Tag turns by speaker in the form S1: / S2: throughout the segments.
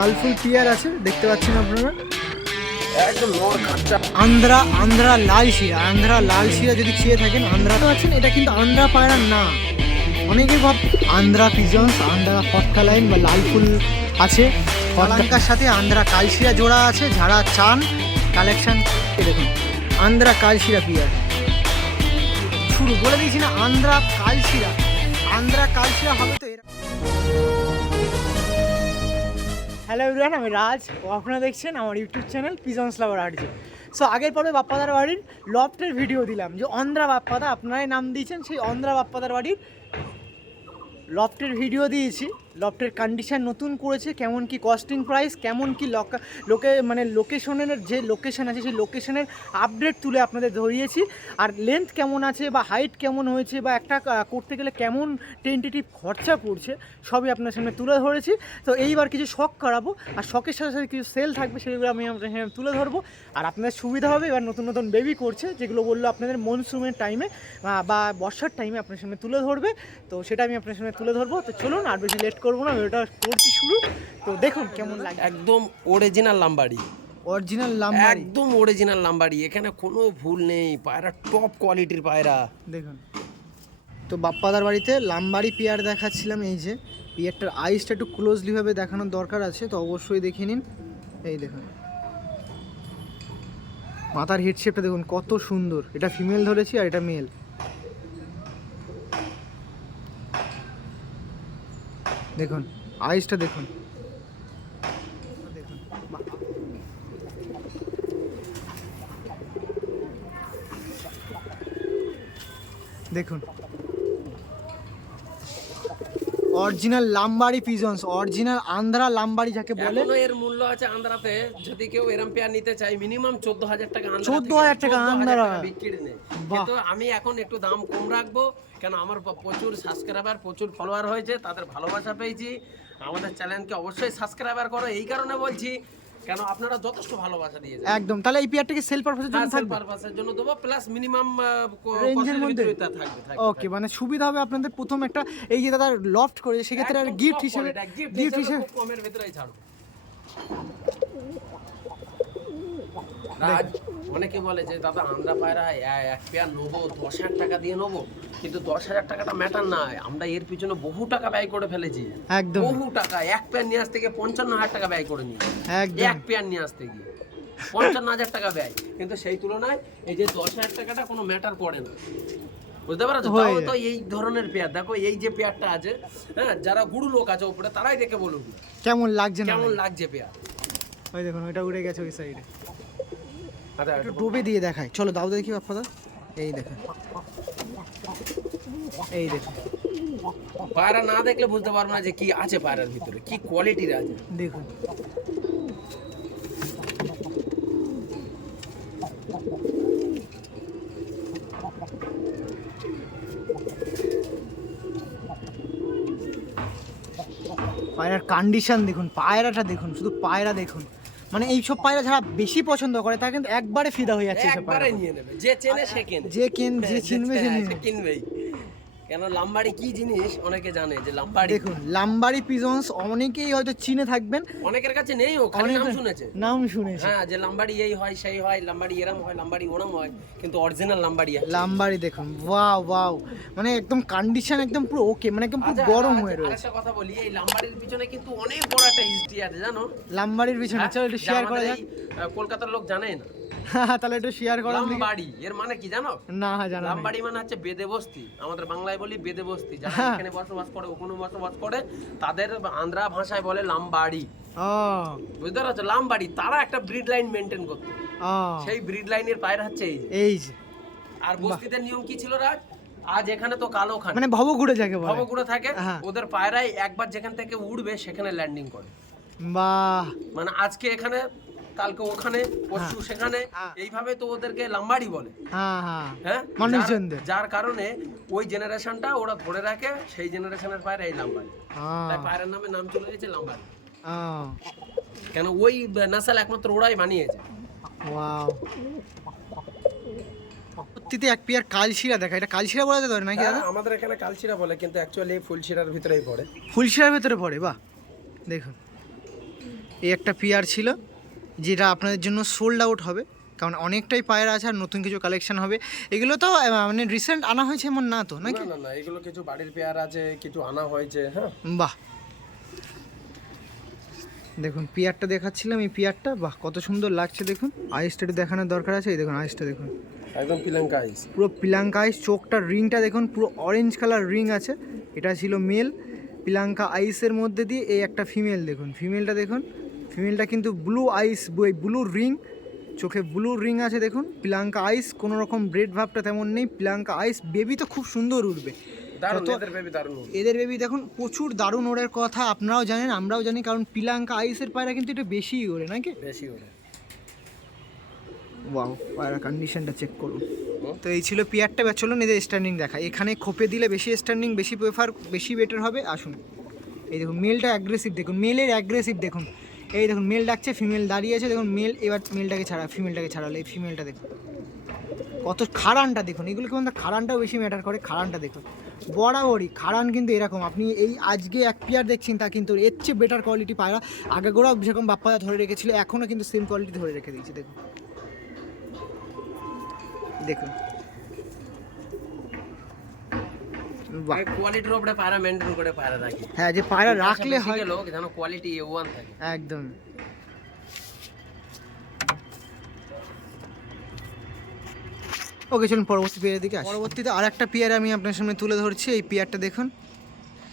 S1: লালফুল peer আছে দেখতে পাচ্ছেন আপনারা? আন্ধ্রা আন্ধ্রা লাল শিরা আন্ধ্রা লাল শিরা যদি খেয়ে থাকেন আন্ধ্রা তো আছেন এটা কিন্তু আন্ধ্রা পায়রা না। অনেকে ভাব আন্ধ্রা পিজন্স আন্ধ্রা ফটকা লাইন বা লাল ফুল আছে। ফটকার সাথে আন্ধ্রা কালশিরা জোড়া আছে যারা চান কালেকশন দেখুন। আন্ধ্রা কালশিরা পিয়ার শুরু বলে দিয়েছি না আন্ধ্রা কালশিরা আন্ধ্রা কালশিরা হবে তো এরা হ্যালো এভরিওয়ান আমি রাজ ও আপনারা দেখছেন আমার ইউটিউব চ্যানেল পিজন্স লাভার আর্জি সো আগের পর্বে বাপ্পাদার বাড়ির লফটের ভিডিও দিলাম, যে অন্ধ্রা বাপ্পাদা, আপনারাই নাম দিয়েছেন, সেই অন্ধ্রা বাপ্পাদার বাড়ির লফটের ভিডিও দিয়েছি। লফটের কন্ডিশন নতুন করেছে, কেমন কি কস্টিং প্রাইস কেমন কি লোকা মানে লোকেশনের যে লোকেশন আছে, সেই লোকেশনের আপডেট তুলে আপনাদের ধরিয়েছি। আর লেন্থ কেমন আছে বা হাইট কেমন হয়েছে বা একটা করতে গেলে কেমন টেন্টেটিভ খরচা পড়ছে, সবই আপনার সামনে তুলে ধরেছি। তো এইবার কিছু শখ করাবো, আর শখের সাথে সাথে কিছু সেল থাকবে, সেগুলো আমি আপনার সামনে তুলে ধরবো। আর আপনাদের সুবিধা হবে, এবার নতুন নতুন বেবি করছে, যেগুলো বলল আপনাদের মনসুমের টাইমে বা বর্ষার টাইমে আপনার সামনে তুলে ধরবে। তো সেটা আমি আপনার সামনে তুলে ধরবো। তো চলুন, আর বেশি লেট করব না ওটা করছি শুরু। তো দেখুন কেমন লাগে।
S2: একদম অরিজিনাল লাম্বাড়ি
S1: অরিজিনাল লাম্বারি
S2: একদম অরিজিনাল লাম্বাড়ি এখানে কোনো ভুল নেই পায়রা টপ কোয়ালিটির পায়রা।
S1: দেখুন। তো বাপ্পাদার বাড়িতে লাম্বারি পেয়ার দেখাচ্ছিলাম এই যে। পেয়ারটার আইসটা একটু ক্লোজলিভাবে দেখানোর দরকার আছে তো অবশ্যই দেখে নিন। এই দেখুন। মাথার হেড শেপটা দেখুন কত সুন্দর। এটা ফিমেল ধরেছি আর এটা মেল দেখুন আইসটা দেখুন। দেখুন। দেখুন অরিজিনাল লাম্বারি পিজনস অরিজিনাল আন্ধ্রা লাম্বারি যাকে বলে।
S2: এর মূল্য আছে আন্ধ্রাতে যদি কেউ এরম পেয়ার নিতে চায় মিনিমাম চোদ্দ হাজার টাকা আন্ধ্রা
S1: 14,000 টাকা
S2: 14,000
S1: আন্ধ্রা।
S2: বিক্রি নেই কিন্তু আমি এখন একটু দাম কম রাখব। কেন আমার প্রচুর সাবস্ক্রাইবার প্রচুর ফলোয়ার হয়েছে তাদের ভালোবাসা পেয়েছি। আমাদের চ্যানেলকে অবশ্যই সাবস্ক্রাইবার করো এই কারণে বলছি কেন আপনারা যথেষ্ট ভালোবাসা দিয়েছেন।
S1: একদম তাহলে এই পেয়ারটাকে সেল পারপাসের জন্য থাকবে?
S2: পারপাসের জন্য দেবো প্লাস মিনিমাম
S1: রেঞ্জের মধ্যে?
S2: থাকবে
S1: ওকে মানে সুবিধা হবে আপনাদের প্রথম একটা এই যে দাদা লফট করে সেক্ষেত্রে আর গিফট হিসেবে গিফট হিসেবে
S2: কমের ভিতরেই ছাড়বো। অনেকে বলে যে দাদা আমরা পায়রা এক পেয়ার নেব দশ হাজার টাকা দিয়ে নেব। কিন্তু দশ হাজার টাকাটা ম্যাটার আমরা এর পিছনে বহু টাকা ব্যয় করে ফেলেছি।
S1: একদম।
S2: বহু টাকা। এক পেয়ার নিয়ে আসতে গিয়ে পঞ্চান্ন হাজার টাকা ব্যয় করে নিই এক পেয়ার নিয়ে আসতে গিয়ে পঞ্চান্ন হাজার টাকা ব্যয়। কিন্তু সেই তুলনায় এই যে দশ হাজার টাকাটা কোনো ম্যাটার করে না। বুঝতে পারছ? তাও তো এই ধরনের পেয়ার। দেখো এই যে পেয়ারটা আছে হ্যাঁ যারা গুরু লোক আছে উপরে তারাই দেখে বলুন।
S1: কেমন লাগছে
S2: কেমন লাগছে পেয়ার?
S1: ওই দেখুন ওইটা উড়ে গেছে ওই সাইডে একটু ডুবে দিয়ে দেখায় চলো দাও দেখি বাপ্পাদা। এই দেখুন এই দেখুন
S2: পায়রা না দেখলে বুঝতে পারব না যে কি আছে পায়রার ভিতরে। কি কোয়ালিটির আছে।
S1: দেখুন। পায়রার কন্ডিশন দেখুন পায়রাটা দেখুন শুধু পায়রা দেখুন। মানে এইসব পায়রা যারা বেশি পছন্দ করে তারা কিন্তু একবারে ফিদা হয়ে যাচ্ছে
S2: একবারে নিয়ে নেবে। যে চেনে সে কেনে।
S1: যে কেন যে
S2: হ্যাঁ,
S1: চিনবে সে
S2: হ্যাঁ, সে কিনবেই। কেন লাম্বাড়ি কি জিনিস? অনেকে জানে যে লাম্বাড়ি
S1: দেখুন লাম্বারি পিজন্স অনেকেই হয়তো চিনে থাকবেন।
S2: অনেকের কাছে নেই ও খালি নাম শুনেছে।
S1: নাম শুনেছে।
S2: হ্যাঁ যে লাম্বাড়ি এই হয় সেই হয় লাম্বাড়ি এরম হয় লাম্বাড়ি ওরম হয় কিন্তু অরিজিনাল লাম্বাড়ি আছে।
S1: লাম্বারি দেখুন ওয়াও ওয়াও। মানে একদম কন্ডিশন একদম পুরো ওকে মানে একদম পুরো
S2: আচ্ছা,
S1: গরম
S2: আচ্ছা,
S1: হয়ে রয়েছে।
S2: আরেকটা কথা বলি এই লাম্বাড়ির পিছনে কিন্তু অনেক বড় একটা হিস্ট্রি আছে জানো?
S1: লাম্বারির পিছনে
S2: হ্যাঁ?
S1: চলো একটু শেয়ার করা যাক।
S2: কলকাতার লোক জানে না।
S1: তাহলে একটু শেয়ার করা।
S2: লাম্বাড়ি এর মানে কি জানো?
S1: না জানা নেই।
S2: লাম্বাড়ি মানে হচ্ছে বেদে বস্তি। আমাদের বাংলায় বলি বেদে বস্তি। যারা
S1: হ্যাঁ।
S2: এখানে বসবাস করে ওখানে বসবাস করে তাদের আন্ধ্রা ভাষায় বলে লাম্বাড়ি। বুঝতে পারছ? লাম্বাড়ি তারা একটা ব্রিড লাইন মেনটেন করতো। সেই ব্রিড লাইনের পায়রা হচ্ছে এই
S1: এই
S2: আর বস্তিদের নিয়ম কি ছিল রাজ? আজ এখানে তো কালো খান।
S1: মানে ভবঘুরে বলে।
S2: ভবগুড়ো থাকে।
S1: হ্যাঁ।
S2: ওদের পায়রাই একবার যেখান থেকে উড়বে সেখানে ল্যান্ডিং করে।
S1: বাহ।
S2: মানে আজকে এখানে কালকে ওখানে পরশু সেখানে
S1: হ্যাঁ।
S2: এইভাবে তো ওদেরকে লাম্বাড়ি বলে।
S1: হ্যাঁ হ্যাঁ।
S2: হ্যাঁ?
S1: মানুষজনদের।
S2: যার- কারণে ওই জেনারেশনটা ওরা ধরে রাখে সেই জেনারেশনের পায়রা এই লাম্বাড়ি। তাই পায়রার নামে নাম চলে গেছে লাম্বাড়ি। কেন ওই নাসাল একমাত্র ওরাই বানিয়েছে।
S1: ওয়াও। সত্যিতে এক পেয়ার কালশিরা দেখা এটা কালশিরা বলা যেতে পারে নাকি দাদা?
S2: হ্যাঁ, আমাদের এখানে কালচিরা বলে কিন্তু অ্যাকচুয়ালি ফুলশিরার ভিতরেই পড়ে।
S1: ফুলশিরার ভেতরে পড়ে বাহ। দেখুন। এই একটা পিয়ার ছিল যেটা আপনাদের জন্য সোল্ড আউট হবে। কারণ অনেকটাই পায়রা আছে আর নতুন কিছু কালেকশন হবে। এগুলো তো মানে রিসেন্ট আনা হয়েছে এমন না তো নাকি?
S2: না না এগুলো কিছু বাড়ির পেয়ার আছে কিছু আনা হয়েছে হ্যাঁ।
S1: বাহ। দেখুন পিয়ারটা দেখাচ্ছিলাম এই পিয়ারটা বাহ কত সুন্দর লাগছে দেখুন। আইসটা দেখানোর দরকার আছে এই দেখুন আইসটা দেখুন।
S2: একদম পিলঙ্কা আইস
S1: পুরো পিলাঙ্কা আইস চোখটার রিংটা দেখুন পুরো অরেঞ্জ কালার রিং আছে। এটা ছিল মেল পিলাঙ্কা আইসের মধ্যে দিয়ে এই একটা ফিমেল দেখুন। ফিমেলটা দেখুন ফিমেলটা কিন্তু ব্লু আইস ব্লু রিং চোখে ব্লু রিং আছে দেখুন পিলাঙ্কা আইস কোনো রকম ব্রেড ভাবটা তেমন নেই পিলাঙ্কা আইস বেবি তো খুব সুন্দর উঠবে।
S2: দারুণ এদের বেবি
S1: দেখুন প্রচুর দারুণ ওড়ের কথা আপনারাও জানেন আমরাও জানি কারণ পিলাঙ্কা আইসের পায়রা কিন্তু একটু বেশিই ওড়ে নাকি
S2: বেশি ওড়ে।
S1: ওয়াও পায়রা কন্ডিশনটা চেক করুন। তো এই ছিল পিয়ারটা বা চলুন এদের স্ট্যান্ডিং দেখা এখানে খোপে দিলে বেশি স্ট্যান্ডিং বেশি প্রেফার বেশি বেটার হবে আসুন। এই দেখুন মেলটা অ্যাগ্রেসিভ দেখুন মেলের অ্যাগ্রেসিভ দেখুন। এই দেখুন মেল ডাকছে ফিমেল দাঁড়িয়ে আছে, দেখুন মেল এবার মেলটাকে ছাড়া ফিমেলটাকে ছাড়ালে, এই ফিমেলটা দেখুন। কত খাড়ানটা দেখুন, এগুলো কেমন খাড়ানটাও বেশি ম্যাটার করে, খাড়ানটা দেখুন। বরাবরই খাড়ান কিন্তু এরকম, আপনি এই আজকে এক পিয়ার দেখছেন, তা কিন্তু এর চেয়ে বেটার কোয়ালিটি পায়রা। আগে গোড়াও যেরকম বাপ্পাদা ধরে রেখেছিল এখনও কিন্তু সেম কোয়ালিটি ধরে রেখে দিয়েছে, দেখুন। দেখুন বাহ
S2: কোয়ালিটির উপরে পায়রা মেনটেন করে পায়রা রাখি।
S1: হ্যাঁ যে পায়রা রাখলে হয়
S2: লোক যেন কোয়ালিটি ওয়ান থাকে।
S1: একদম। ওকে চলুন পরবর্তী পেয়ারের দিকে আসি। পরবর্তীতে আর একটা পেয়ার আমি আপনার সামনে তুলে ধরছি এই পেয়ারটা দেখুন।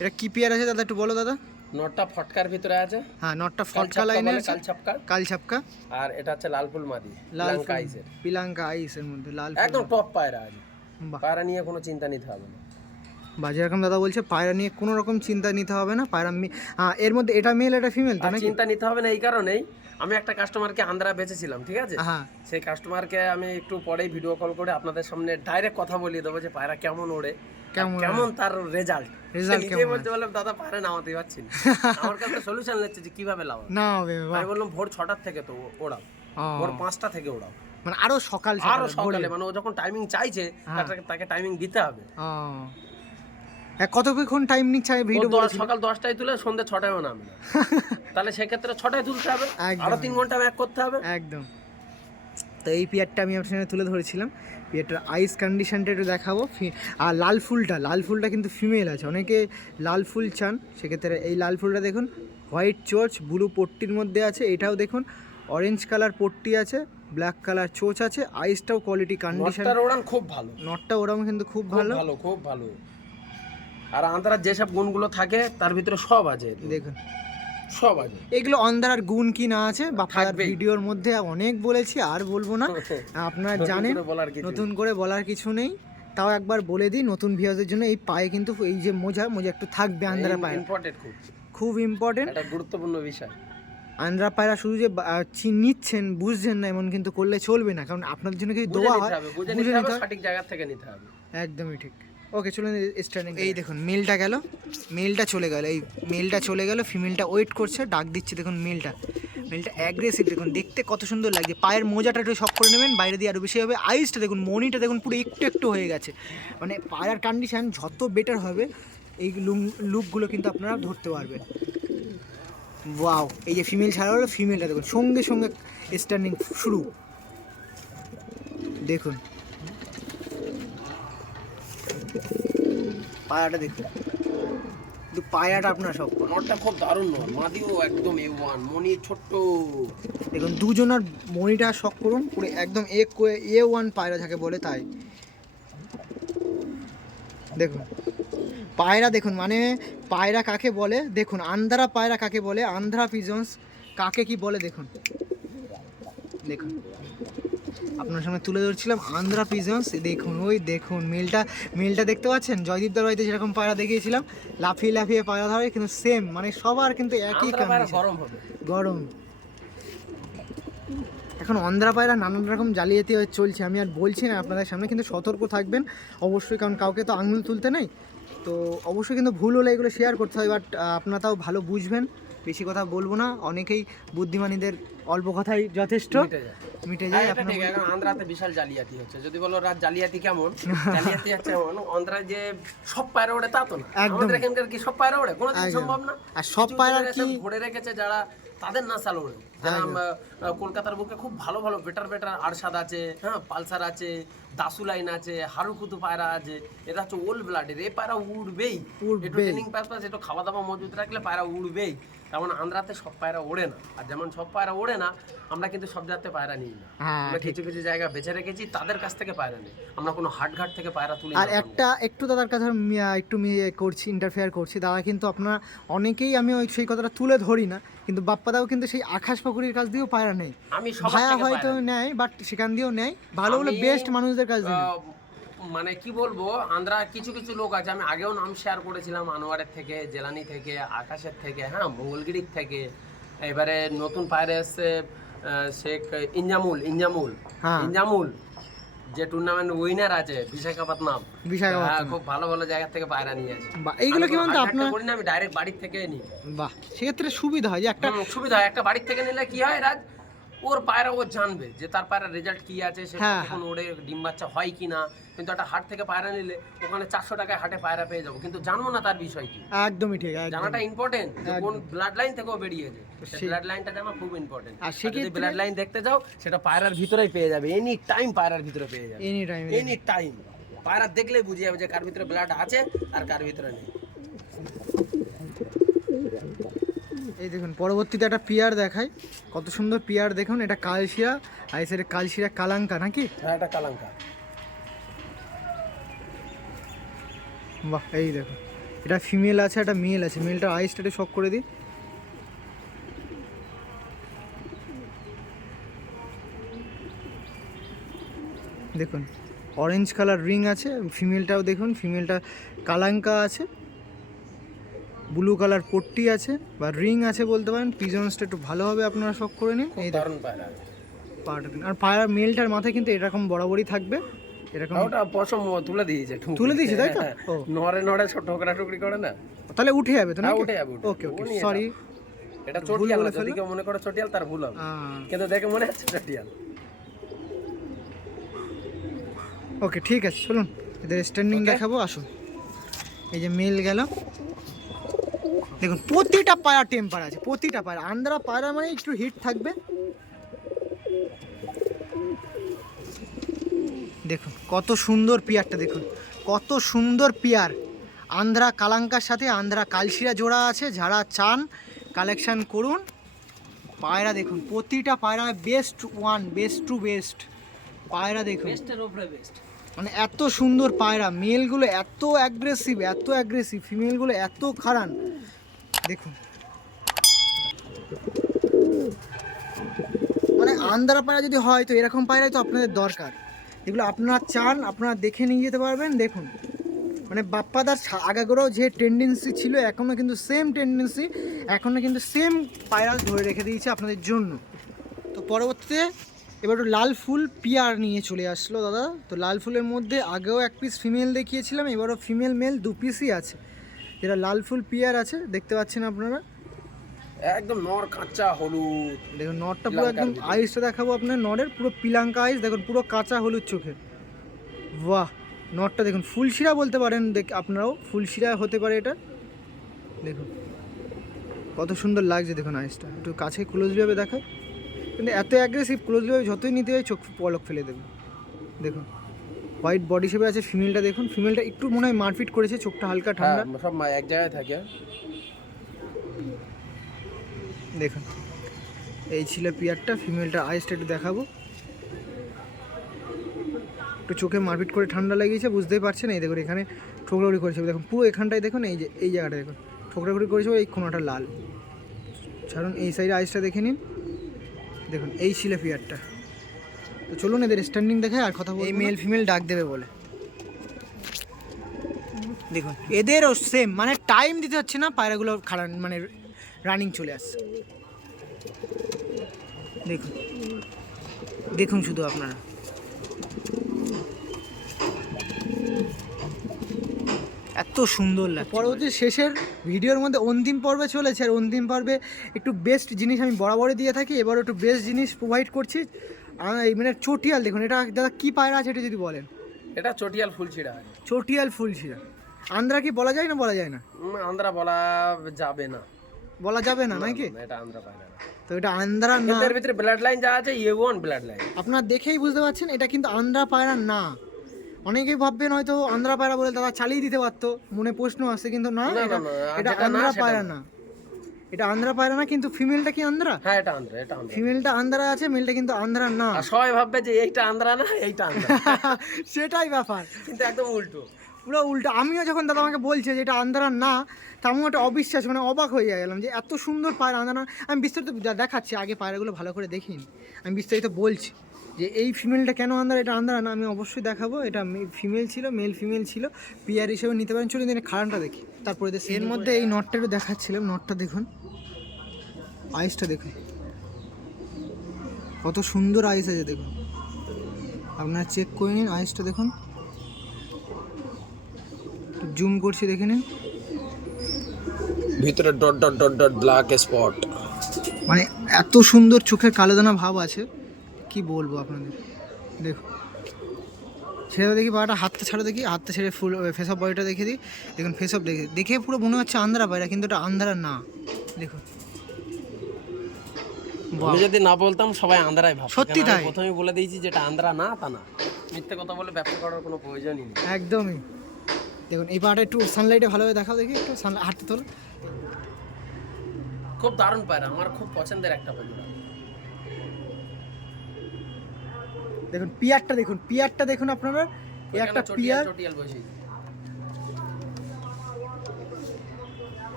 S1: এটা কি পেয়ার আছে দাদা একটু বলো দাদা।
S2: নটটা ফটকার ভিতরে আছে।
S1: হ্যাঁ নটটা ফটকা লাইনে আছে।
S2: কালচাপকা
S1: কাল ছাপকা।
S2: আর এটা হচ্ছে লালফুল মাদি
S1: লাল
S2: লঙ্কা আইসের
S1: পিলাঙ্কা আইসের মধ্যে লাল
S2: একদম টপ পায়রা আছে
S1: বাহ।
S2: পায়রা নিয়ে কোনো চিন্তা নিতে হবে না।
S1: বা যেরকম দাদা বলছে পায়রা নিয়ে কোনো রকম চিন্তা নিতে হবে না। পায়রা এর মধ্যে এটা মেল এটা ফিমেল তো
S2: আর
S1: নাকি?
S2: চিন্তা নিতে হবে না এই কারণেই। আমি একটা কাস্টমারকে আন্দ্রা বেচেছিলাম ঠিক আছে?
S1: হ্যাঁ।
S2: সেই কাস্টমারকে আমি একটু পরেই ভিডিও কল করে আপনাদের সামনে ডাইরেক্ট কথা বলিয়ে দেবো যে পায়রা কেমন ওড়ে
S1: কেমন
S2: কেমন তার রেজাল্ট
S1: কেমন
S2: বলতে বললাম দাদা পায়রা নামাতে পারছি না। আমার কাছে সলিউশন নিচ্ছে যে কীভাবে
S1: না হবে
S2: আমি বললাম ভোর ছটার থেকে তো ওড়াও।
S1: ও,
S2: ভোর পাঁচটা থেকে ওড়াও।
S1: মানে আরও সকাল
S2: আরও
S1: সকাল
S2: মানে ও যখন টাইমিং চাইছে
S1: হ্যাঁ।
S2: তাকে- টাইমিং দিতে হবে।
S1: কতক্ষণ টাইম নিচ্ছে? ভিডিও
S2: সকাল দশটায় তুলে সন্ধ্যে ছটায়ও নামে। তাহলে সেক্ষেত্রে ছটায় তুলতে হবে। আরও তিন ঘণ্টা ব্যাক করতে হবে।
S1: একদম। তো এই পিয়ারটা আমি আপনার সামনে তুলে ধরেছিলাম। পিয়ারটার আইস কন্ডিশনটা একটু দেখাবো। আর লাল ফুলটা লাল ফুলটা কিন্তু ফিমেল আছে। অনেকে লাল ফুল চান সেক্ষেত্রে এই লাল ফুলটা দেখুন হোয়াইট চোচ ব্লু পট্টির মধ্যে আছে। এটাও দেখুন অরেঞ্জ কালার পট্টি আছে ব্ল্যাক কালার চোচ আছে। আইসটাও কোয়ালিটি কন্ডিশন
S2: ওড়ান খুব ভালো।
S1: নটটা ওরকম কিন্তু খুব
S2: খুব
S1: ভালো।
S2: ভালো খুব ভালো। আর আন্তারার যেসব গুণগুলো থাকে তার ভিতরে সব আছে।
S1: দেখুন।
S2: সব আছে।
S1: এগুলো অন্ধার গুণ কি না আছে
S2: থাকবেই।
S1: ভিডিওর মধ্যে অনেক বলেছি আর বলব না। আপনারা জানেন নতুন করে বলার কিছু নেই। তাও একবার বলে দিই নতুন ভিউয়ারদের জন্য এই পায়ে কিন্তু এই যে মোজা মোজা একটু থাকবে আন্দ্রা পায়রা।
S2: ইম্পর্টেন্ট খুব।
S1: খুব ইম্পর্টেন্ট
S2: একটা গুরুত্বপূর্ণ বিষয়।
S1: আন্দ্রা পায়রা শুধু যে বা- নিচ্ছেন বুঝছেন না এমন কিন্তু করলে চলবে না। কারণ আপনাদের জন্য কিছু দোয়া হয়
S2: বুঝে নিতে হবে। সঠিক জায়গা থেকে নিতে হবে।
S1: একদমই ঠিক। ওকে চলুন স্টার্টিং এই দেখুন মেলটা গেল। মেলটা চলে গেল। এই মেলটা চলে গেল ফিমেলটা ওয়েট করছে ডাক দিচ্ছে দেখুন মেলটা মেলটা অ্যাগ্রেসিভ দেখুন দেখতে কত সুন্দর লাগছে। পায়ের মোজাটা একটু শখ করে নেবেন বাইরে দিয়ে আরও বেশি হবে। আইসটা দেখুন মনিটা দেখুন পুরো একটু একটু হয়ে গেছে। মানে পায়ের কন্ডিশন যত বেটার হবে এই লুকগুলো কিন্তু আপনারা ধরতে পারবেন। ওয়াও এই যে ফিমেল ছাড়া হলো ফিমেলটা দেখুন সঙ্গে সঙ্গে স্ট্যান্ডিং শুরু। দেখুন পায়াটা দেখুন। কিন্তু পায়াটা আপনার সব।
S2: নটটা খুব দারুণ নয় মাদিও একদম এ ওয়ান মনি ছোট্ট।
S1: দেখুন দুজনের মনিটা শখ করুন পুরো একদম এ এ ওয়ান পায়রা যাকে বলে তাই। দেখুন পায়রা দেখুন মানে পায়রা কাকে বলে? দেখুন আন্ধ্রা পায়রা কাকে বলে? আন্ধ্রা পিজন্স কাকে কি বলে? দেখুন। দেখুন। আপনার সামনে তুলে ধরছিলাম আন্ধ্রা পিজন্স। দেখুন ওই দেখুন মেলটা মেলটা দেখতে পাচ্ছেন? জয়দীপদার বাড়িতে যেরকম পায়রা দেখিয়েছিলাম লাফিয়ে লাফিয়ে পায়রা ধরে কিন্তু সেম মানে সবার কিন্তু একই
S2: গরম হবে।
S1: গরম। এখন অন্ধ্রা পায়রা নানান রকম জালিয়াতি হয়ে চলছে আমি আর বলছি না আপনাদের সামনে কিন্তু সতর্ক থাকবেন। অবশ্যই কারণ কাউকে তো আঙুল তুলতে নেই। তো অবশ্যই কিন্তু ভুল হলে এগুলো শেয়ার করতে হয় বাট আপনারা তাও ভালো বুঝবেন। বেশি কথা বলব না অনেকেই বুদ্ধিমানীদের অল্প কথাই যথেষ্ট।
S2: মিটে যায়।
S1: আপনার
S2: এখন আন্ধ্রাতে বিশাল জালিয়াতি হচ্ছে। যদি বলো রাত জালিয়াতি কেমন জালিয়াতি হচ্ছে এমন আন্ধ্রায় যে সব পায়রা ওড়ে তা তো না। আমাদের এখানকার কি সব পায়রা ওড়ে? কোনো সম্ভব না?
S1: আর সব
S2: পায়রা
S1: কি-
S2: ভরে রেখেছে যারা তাদের না ওড়ে। যারা আহ, কলকাতার বুকে খুব ভালো ভালো বেটার বেটার আরশাদ আছে হ্যাঁ পালসার আছে দাসু লাইন আছে হারুকুতু পায়রা আছে এটা হচ্ছে ওল্ড ব্লাডের এই পায়রা উড়বেই। একটু ট্রেনিং পারপাস একটু খাওয়া দাওয়া মজুদ রাখলে পায়রা উড়বেই। তেমন আন্ধ্রাতে সব পায়রা ওড়ে না। আর যেমন সব পায়রা ওড়ে না আমরা কিন্তু সব জাতের পায়রা নিই না।
S1: হ্যাঁ,
S2: আমরা কিছু কিছু জায়গা বেছে রেখেছি তাদের কাছ থেকে পায়রা নিই। আমরা কোনো হাটঘাট থেকে পায়রা তুলি
S1: আর একটা একটু দাদার কাছে একটু করছি ইন্টারফেয়ার করছি। দাদা কিন্তু আপনারা অনেকেই আমি ওই সেই কথাটা তুলে ধরি না কিন্তু বাপ্পাদাও কিন্তু সেই আকাশ পুকুরের কাছ দিয়েও পায়রা নেই।
S2: আমি
S1: ভায়া হয়তো নেয় বাট সেখান দিয়েও নেয়। ভালো হলে বেস্ট মানুষদের কাছ দিয়ে
S2: মানে কি বলব আমরা কিছু কিছু লোক আছে আমি আগেও নাম শেয়ার করেছিলাম আনোয়ারের থেকে জেলানি থেকে আকাশের থেকে হ্যাঁ মঙ্গলগিরির থেকে। এবারে নতুন পায়রা এসছে শেখ ইঞ্জামুল ইঞ্জামুল
S1: হ্যাঁ।
S2: ইঞ্জামুল যে টুর্নামেন্ট উইনার আছে বিশাখাপত্তনম।
S1: বিশাখাপত্তনম।
S2: হ্যাঁ, খুব ভালো ভালো জায়গা থেকে পায়রা নিয়ে আসে।
S1: বাহ এইগুলো কি
S2: মানে
S1: বলতো আপনার?
S2: করি না আমি ডাইরেক্ট বাড়ি থেকে নিই।
S1: বাহ সেক্ষেত্রে সুবিধা হয় যে একটা
S2: সুবিধা হয় একটা বাড়ি থেকে নিলে কি হয় রাজ? ওর পায়রা ও জানবে যে তার পায়রা রেজাল্ট কি আছে সে
S1: হ্যাঁ,
S2: কতক্ষণ ওড়ে ডিম বাচ্চা হয় কি না? কিন্তু একটা হাট থেকে পায়রা নিলে ওখানে চারশো টাকায় হাটে পায়রা পেয়ে যাব। কিন্তু জানব না তার বিষয় কি
S1: একদমই ঠিক
S2: জানাটা ইম্পর্টেন্ট কোন ব্লাড লাইন থেকেও বেরিয়েছে। ব্লাড লাইনটা জানা খুব ইম্পর্টেন্ট
S1: আর
S2: আর যদি ব্লাড লাইন দেখতে যাও সেটা পায়রার ভিতরেই পেয়ে যাবে। এনি টাইম পায়রার ভিতরে পেয়ে যাবে।
S1: এনি টাইম
S2: এনি টাইম পায়রা দেখলেই বুঝে যাবে যে কার ভিতরে ব্লাড আছে আর কার ভিতরে নেই।
S1: এই দেখুন পরবর্তীতে একটা পিয়ার দেখাই। কত সুন্দর পিয়ার দেখুন এটা কালশিরা আর এসে কালশিরা কালাঙ্কা নাকি?
S2: হ্যাঁ এটা কালাঙ্কা।
S1: বাহ এই দেখুন এটা ফিমেল আছে একটা মেল আছে মেলটা আইসটা একটু শক করে দিই। দেখুন অরেঞ্জ কালার রিং আছে ফিমেলটাও দেখুন ফিমেলটা কালাঙ্কা আছে। ব্লু কালার পট্টি আছে বা রিং আছে বলতে পারেন পিজনসটা একটু ভালোভাবে আপনারা শখ করে নিন। এই
S2: দারুণ পায়রা।
S1: আর পায়রা মেলটার মাথায় কিন্তু এরকম বরাবরই থাকবে। এরকম
S2: ওটা পশম তুলে দিয়েছে।
S1: তুলে দিয়েছে, তাই তো?
S2: নড়ে নড়ে ছোট ঠোকরা টুকরি করে না?
S1: তাহলে উঠে যাবে তো না
S2: হ্যাঁ, উঠে যাবে,
S1: ওকে ওকে সরি
S2: এটা চটিয়াল
S1: বলে
S2: না, যদি কেউ মনে করে চটিয়াল তার ভুল হবে। কিন্তু দেখে মনে হচ্ছে চটিয়াল।
S1: ওকে ঠিক আছে চলুন। এদের স্ট্যান্ডিং দেখাবো আসুন। এই যে মেল গেল। দেখুন প্রতিটা পায়রা টেম্পার আছে প্রতিটা পায়রা আন্দ্রা পায়রা মানে একটু হিট থাকবে। দেখুন কত সুন্দর পিয়ারটা দেখুন কত সুন্দর পিয়ার। আন্ধ্রা কালাঙ্কার সাথে আন্ধ্রা কালশিরা জোড়া আছে যারা চান কালেকশন করুন। পায়রা দেখুন প্রতিটা পায়রা best one best two best পায়রা দেখুন। মানে এত সুন্দর পায়রা মেলগুলো এত অ্যাগ্রেসিভ এত অ্যাগ্রেসিভ ফিমেলগুলো এত খারান। দেখুন। মানে আন্দারা পায়রা যদি হয় তো এরকম পায়রাই তো আপনাদের দরকার। এগুলো আপনারা চান, আপনারা দেখে নিয়ে যেতে পারবেন, দেখুন। মানে বাপ্পাদার আগাগোড়াও যে টেন্ডেন্সি ছিল এখনও কিন্তু সেম টেন্ডেন্সি এখনও কিন্তু সেম পায়রা ধরে রেখে দিয়েছে আপনাদের জন্য। তো পরবর্তীতে এবার লাল ফুল পিয়ার নিয়ে চলে আসলো, দাদা। তো লাল ফুলের মধ্যে আগেও এক পিস ফিমেল দেখিয়েছিলাম, এবারও ফিমেল মেল দু পিসই আছে। যেটা লাল ফুল পিয়ার আছে দেখতে পাচ্ছেন আপনারা?
S2: একদম নর কাঁচা হলুদ।
S1: দেখুন নটটা পুরো একদম আইসটা দেখাবো আপনার নরের পুরো পিলাঙ্কা আইস দেখুন পুরো কাঁচা হলুদ চোখে। বাহ! নটটা দেখুন ফুলশিরা বলতে পারেন দেখ আপনারাও ফুলশিরা হতে পারে এটা। দেখুন কত সুন্দর লাগছে দেখুন আইসটা একটু কাছে ক্লোজলিভাবে দেখায়। কিন্তু এত অ্যাগ্রেসিভ ক্লোজলিভাবে যতই নিতে হয় চোখ পলক ফেলে দেবে। দেখুন। হোয়াইট বডি শেপে আছে ফিমেলটা দেখুন। ফিমেলটা একটু মনে হয় মারপিট করেছে চোখটা হালকা ঠান্ডা।
S2: হ্যাঁ, সব মা- এক জায়গায় থাকে।
S1: দেখুন এই ছিল পিয়ারটা ফিমেলটা আইসটা একটু দেখাবো। একটু চোখে মারপিট করে ঠান্ডা লাগিয়েছে বুঝতেই পারছেন? এই দেখুন এখানে ঠোকরাগুড়ি করেছে। দেখুন পুরো এখানটায় দেখুন এই যে এই জায়গাটা দেখুন। ঠোকরাগুড়ি করেছে এই কোনোটা লাল। ছাড়ুন এই সাইডে আইসটা দেখে নিন। দেখুন এই ছিল পিয়ারটা। তো চলুন এদের স্ট্যান্ডিং দেখে আর কথা এই মেল ফিমেল ডাক দেবে বলে। দেখুন এদেরও সেম মানে টাইম দিতে হচ্ছে না পায়রাগুলো খাড়া মানে রানিং চলে আসছে। দেখুন দেখুন শুধু আপনারা। এত সুন্দর লাগে পরবর্তী শেষের ভিডিওর মধ্যে অন্তিম পর্বে চলেছে আর অন্তিম পর্বে একটু বেস্ট জিনিস আমি বরাবরই দিয়ে থাকি এবার একটু বেস্ট জিনিস প্রোভাইড করছি। মানে চটিয়াল দেখুন এটা দাদা কী পায়রা আছে এটা যদি বলেন?
S2: এটা চটিয়াল ফুলছিড়া।
S1: চটিয়াল ফুলশিরা আন্দ্রা কি বলা যায় না বলা যায় না?
S2: উম, আন্ধ্রা বলা যাবে না।
S1: বলা যাবে না নাকি?
S2: এটা আন্ধ্রা পায়রা
S1: তো এটা আন্ধ্রা না
S2: এদের ভিতরে ব্লাড লাইন যা আছে ইয়ে ওয়ান ব্লাড লাইন
S1: আপনারা দেখেই বুঝতে পারছেন এটা কিন্তু আন্ধ্রা পায়রা না। অনেকেই ভাববেন হয়তো আন্ধ্রা পায়রা বলে তারা চালিয়ে দিতে পারতো মনে প্রশ্ন আসছে কিন্তু না এটা
S2: সেটা
S1: পায়রা না। এটা আন্ধ্রা পায়রা না কিন্তু ফিমেলটা কি আন্ধ্রা?
S2: হ্যাঁ এটা আন্ধ্রা এটা আন্ধ্রা।
S1: ফিমেলটা আন্ধ্রা আছে মেলটা কিন্তু আন্ধ্রা না।
S2: আর সবাই ভাববে যে এইটা আন্ধ্রা না এইটা আন্ধ্রা।
S1: সেটাই ব্যাপার।
S2: কিন্তু একদম উল্টো।
S1: পুরো উল্টো। আমিও যখন দাদা আমাকে বলছে যে এটা আন্ধ্রা না তা আমিও একটা অবিশ্বাস মানে অবাক হয়ে গেলাম যে এত সুন্দর পায়রা আন্ধ্রা আমি বিস্তারিত দেখাচ্ছি আগে পায়রাগুলো ভালো করে দেখিনি। আমি বিস্তারিত বলছি। যে এই ফিমেলটা কেন আন্ধ্রা এটা আন্ধ্রা না আমি অবশ্যই দেখাবো। এটা ফিমেল ছিল মেল ফিমেল ছিল। পিয়ার হিসেবে নিতে পারেন। চলুন দিনে খারানটা দেখি। তারপরে দেখি। এর মধ্যে এই নটটা একটু দেখাচ্ছিলাম। নটটা দেখুন। আইসটা দেখুন। কত সুন্দর আইস আছে দেখুন। আপনারা চেক করে নিন আইসটা দেখুন। জুম করছি দেখে নিন।
S2: ভিতরে dot dot dot dot black spot
S1: মানে এত সুন্দর চোখের কালো দানা ভাব আছে। কি বলব আপনাদের? দেখুন ছেড়ে দেখি পাটা হাতটা ছাড়ো দেখি হাতটা ছেড়ে ফুল ফেস অফ বডিটা দেখে দিই। দেখুন ফেস অফ দেখে দেখে পুরো মনে হচ্ছে আন্ধারা পায়রা কিন্তু ওটা আন্ধারা না। দেখুন
S2: আমি যদি না বলতাম সবাই আন্ধ্রাই ভাবতো।
S1: সত্যি তাই?
S2: প্রথমে বলে দিয়েছি যেটা আন্ধ্রা না তা না। মিথ্যে কথা বলে ব্যবসা করার কোনো প্রয়োজনই নেই।
S1: একদমই। দেখুন এই পাটা একটু সানলাইটে ভালোভাবে দেখাও দেখি একটু সানলাইট হাঁটতে তোলো।
S2: খুব দারুণ পায়রা আমার খুব পছন্দের একটা পায়রা।
S1: দেখুন পিয়ারটা দেখুন পিয়ারটা দেখুন আপনারা। এই একটা পিয়ার।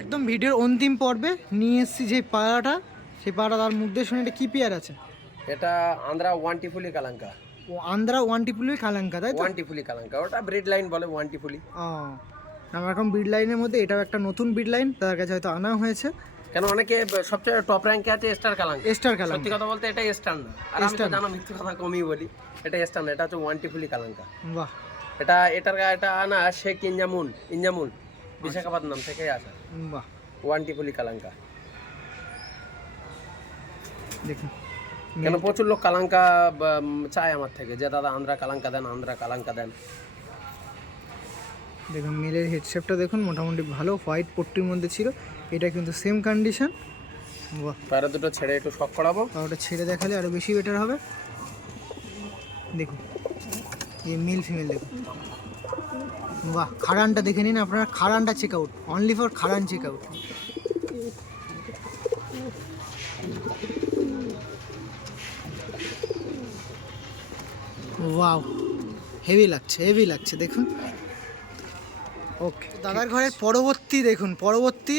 S1: একদম ভিডিওর অন্তিম পর্বে নিয়ে এসেছি যে পাড়াটা সেই পায়রাটা তার মুখ দিয়ে শুনে এটা কি পেয়ার আছে?
S2: এটা আন্ধ্রা ওয়ান্টিফুলি কালাঙ্কা।
S1: ও আন্ধ্রা ওয়ান্টিপুলি কালাঙ্কা তাই
S2: ওয়ান্টিফুলি কালাঙ্কা ওটা ব্রিড লাইন বলে ওয়ান্টিফুলি।
S1: ও নানা রকম বিড লাইনের মধ্যে এটাও একটা নতুন বিড লাইন তার কাছে হয়তো আনা হয়েছে।
S2: কেন অনেকে সবচেয়ে টপ র্যাঙ্কে আছে স্টার কালাঙ্কা
S1: স্টার কালাঙ্কা
S2: সত্যি কথা বলতে এটা স্টার না। আর আমি তো জানো মিথ্যে কথা কমই বলি এটা স্টার না এটা হচ্ছে ওয়ান্টিফুলি কালাঙ্কা
S1: বাহ।
S2: এটা এটার এটা আনা শেখ ইঞ্জামুল ইঞ্জামুল বিশাখাপত্তনম থেকে আসা।
S1: বাহ।
S2: ওয়ান্টিফুলি কালাঙ্কা
S1: দেখুন।
S2: কেন প্রচুর লোক কালাঙ্কা চায় আমার থেকে যে দাদা আন্ধ্রা কালাঙ্কা দেন আন্ধ্রা কালাঙ্কা দেন।
S1: দেখুন মিলের হেডশেপটা দেখুন মোটামুটি ভালো হোয়াইট পট্টির মধ্যে ছিল। এটা কিন্তু সেম কন্ডিশন বাহ।
S2: পায়রা দুটো ছেড়ে একটু শখ করাবো।
S1: আর ওটা ছেড়ে দেখালে আরও বেশি বেটার হবে। দেখুন এই মেল ফিমেল দেখুন। বাহ খাড়ানটা দেখে নিন আপনারা খাড়ানটা চেক আউট অনলি ফর খাড়ান চেক আউট ওয়াও হেভি লাগছে হেভি লাগছে দেখুন। ওকে দাদার ঘরের পরবর্তী দেখুন পরবর্তী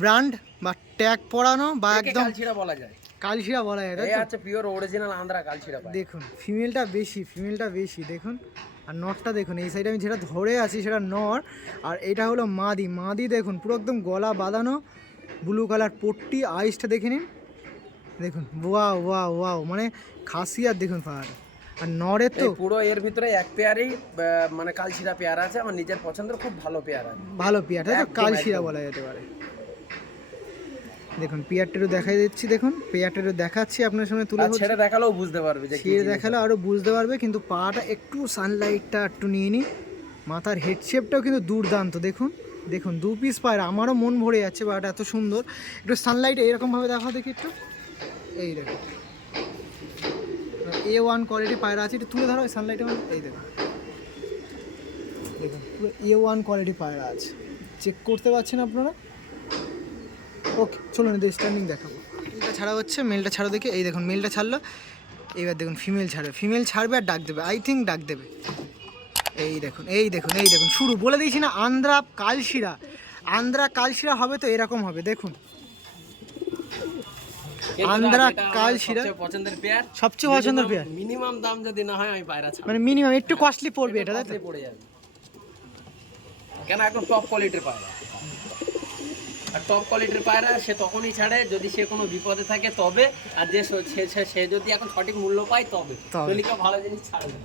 S1: ব্র্যান্ড বা ট্যাগ পরানো বা একদম
S2: বলা যায়।
S1: কালশিরা বলা যায়
S2: এই
S1: তো?
S2: পিওর অরিজিনাল আন্দ্রা কালশিরা
S1: দেখুন ফিমেলটা বেশি ফিমেলটা বেশি দেখুন। আর নটটা দেখুন এই সাইডে আমি যেটা ধরে আছি সেটা নর। আর এটা হলো মাদি মাদি দেখুন পুরো একদম গলা বাঁধানো ব্লু কালার পট্টি আইসটা দেখে নিন। দেখুন ওয়া ওয়া ওয়াও মানে খাসিয়ার দেখুন পাহাড়। আর নরের তো
S2: পুরো এর ভিতরে এক পেয়ারই মানে কালচিরা পেয়ার আছে আমার নিজের পছন্দের খুব ভালো পেয়ার। আছে
S1: ভালো পিয়ার তাই তো? কালশিরা বলা যেতে পারে। দেখুন পিয়ারটা দেখাই দিচ্ছি দেখুন পেয়ারটা দেখাচ্ছি আপনার সামনে তুলে।
S2: ছেড়ে দেখালেও বুঝতে পারবে যে কি
S1: ছিঁড়ে দেখালে আরও বুঝতে পারবে কিন্তু পাটা একটু সানলাইটটা একটু নিয়ে নিই মাথার হেড শেপটাও কিন্তু দুর্দান্ত দেখুন দেখুন দু পিস পায়রা আমারও মন ভরে যাচ্ছে পায়রাটা এত সুন্দর। একটু সানলাইট এরকমভাবে দেখা দেখি একটু। এই দেখো এ ওয়ান কোয়ালিটি পায়রা আছে একটু তুলে ধরো সানলাইটে এই দেখুন। দেখুন পুরো এ ওয়ান কোয়ালিটি পায়রা আছে। চেক করতে পারছেন আপনারা? ওকে চলুন এদের স্ট্যান্ডিং দেখাবো। মেলটা ছাড়া হচ্ছে মেলটা ছাড়া দেখে। এই দেখুন মেলটা ছাড়লো। এবার দেখুন ফিমেল ছাড়বে। ফিমেল ছাড়বে আর ডাক দেবে। আই থিঙ্ক ডাক দেবে। এই দেখুন এই দেখুন এই দেখুন। শুরু বলে দিয়েছি না আন্ধ্রা কালশিরা। আন্ধ্রা কালশিরা হবে তো এরকম হবে। দেখুন।
S2: এটা সবচেয়ে পছন্দের পেয়ার
S1: সবচেয়ে পছন্দের পেয়ার
S2: মিনিমাম দাম যদি না হয় আমি পায়রা ছাড়ব।
S1: মানে মিনিমাম একটু কস্টলি পড়বে এটা তাই তো?
S2: পড়ে যাবে। কেন একদম টপ কোয়ালিটির পায়রা। আর টপ কোয়ালিটির পায়রা সে তখনই ছাড়ে যদি সে কোনো বিপদে থাকে তবে আর যে সে যদি এখন সঠিক মূল্য পায় তবে। ভালো জিনিস ছাড়বে